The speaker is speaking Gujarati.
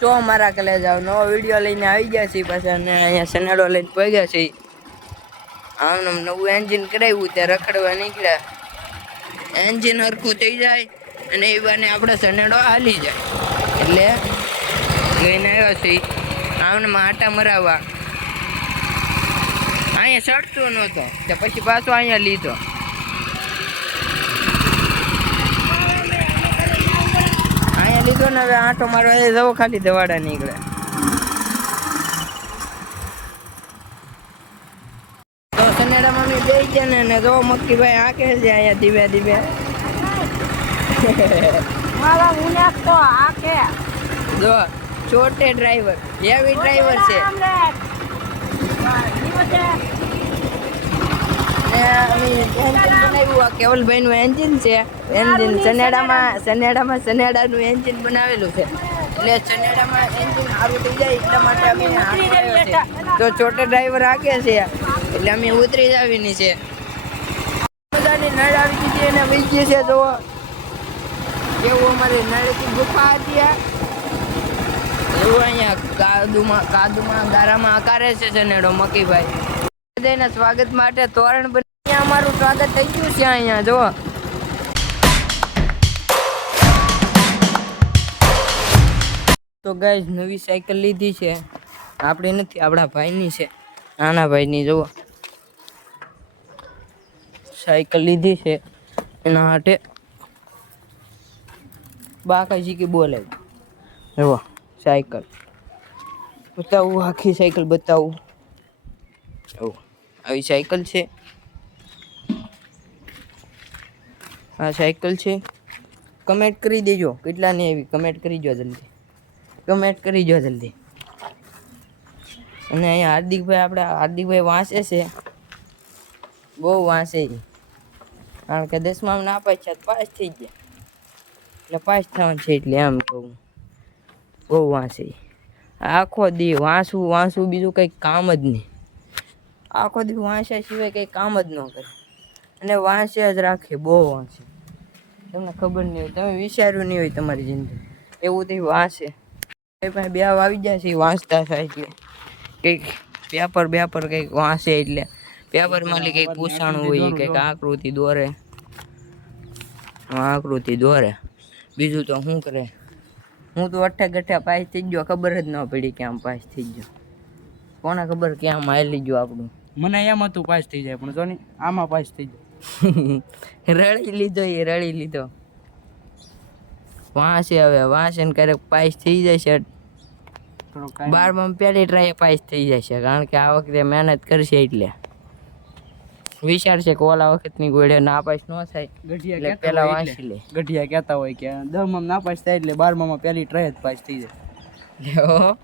તો મારા કલે જાવ નવો વિડીયો લઈને આવી ગયા છે પાછા અને અહીંયા સનેડો લઈને પડી ગયા છે. આમ નવું એન્જિન કરાવ્યું ત્યાં રખડવા નીકળ્યા. એન્જિન હરખું થઈ જાય અને એ બાને આપણે સનેડો હાલી જાય એટલે લઈને આવ્યા છે આમને આટા મરાવવા. અહીંયા ચડતો નહોતો તો પછી પાછો અહીંયા લીધો. અહીંયા લીધો ને હવે આંટો મારવા જવો ખાલી દવાડા નીકળે. તો સનેડા મમ્મી બે ગયા ને જો મક્કીભાઈ આંકે છે અહીંયા ધીમે ધીમે. જો છોટે ડ્રાઈવર હેવી ડ્રાઈવર છે. કેવલભાઈ નું એન્જિન છે. એન્જિન સનેડાનું એન્જિન બનાવેલું છે એટલે સનેડામાં એન્જિન સારું થઈ જાય એટલા માટે અમે તો છોટે ડ્રાઈવર આગે છે એટલે અમે ઉતરી જ આવીની છે. બધાની નળ આવી ગઈ અને વહી ગઈ છે. જો એવું અમારી નળકી ગુફા હતી એવું અહીંયા કાદુમાં ગારામાં આકારે છે સનેડો મકીભાઈ. બધાના સ્વાગત માટે તોરણ બની અમારું સ્વાગત થઈ ગયું છે અહીંયા જો. તો ગાઈસ નવી સાયકલ લીધી છે. આપણી નથી આપણા ભાઈની છે. નાના ભાઈની જુઓ સાયકલ લીધી છે એના માટે બાકાજી કે બોલે જુઓ સાયકલ બતાવું આખી સાયકલ બતાવું. આવી સાયકલ છે. આ સાયકલ છે. કમેન્ટ કરી દેજો કેટલાની આવી કમેન્ટ કરી જો જલ્દી. કમેન્ટ કરી જો જલ્દી. અને અહીંયા હાર્દિકભાઈ વાંચે છે. બહુ વાંચે કારણ કે 10માં ના પાસ છે પાસ થઈ ગયા એટલે પાસ થવાનું છે એટલે એમ કહું. બહુ વાંચે આખો દી વાંચવું બીજું કંઈ કામ જ નહીં. આખો દી વાંચ્યા સિવાય કંઈ કામ જ ન કરે અને વાંચ્યા જ રાખે. બહુ વાંચે તમને ખબર નહીં હોય તમે વિચાર્યું નહીં હોય તમારી જિંદગી એવું તો વાંચે. પાસે બે આવી જાય છે વાંચતા થાય એટલે કંઈક પેપર કંઈક વાંચે એટલે પેપરમાં કંઈક પૂછાણું હોય કંઈક આકૃતિ દોરે બીજું તો શું કરે. હું તો અઠ્ઠે પાસ થઈ ગયો ખબર જ ન પડી કે આમ પાસ થઈ ગયો. કોને ખબર ક્યાં માયલી ગયો આપણું. મને એમ હતું પાસ થઈ જાય પણ જો ને આમાં પાસ થઈ જાય. રળી લીધો વાંચે હવે વાંચે ને ક્યારેક પાસ થઈ જાય છે. 12માં પહેલી ટ્રાય પાસ થઈ જાય છે કારણ કે આ વખતે મહેનત કરશે એટલે વિચારશે કે ઓલા વખતની ગોળે ના પાસ ન થાય એટલે પહેલા વાંચી લે. ગઢિયા કહેતા હોય કે 10માં ના પાસ થાય એટલે 12માં પહેલી ટ્રાય જ પાસ થઈ જાય.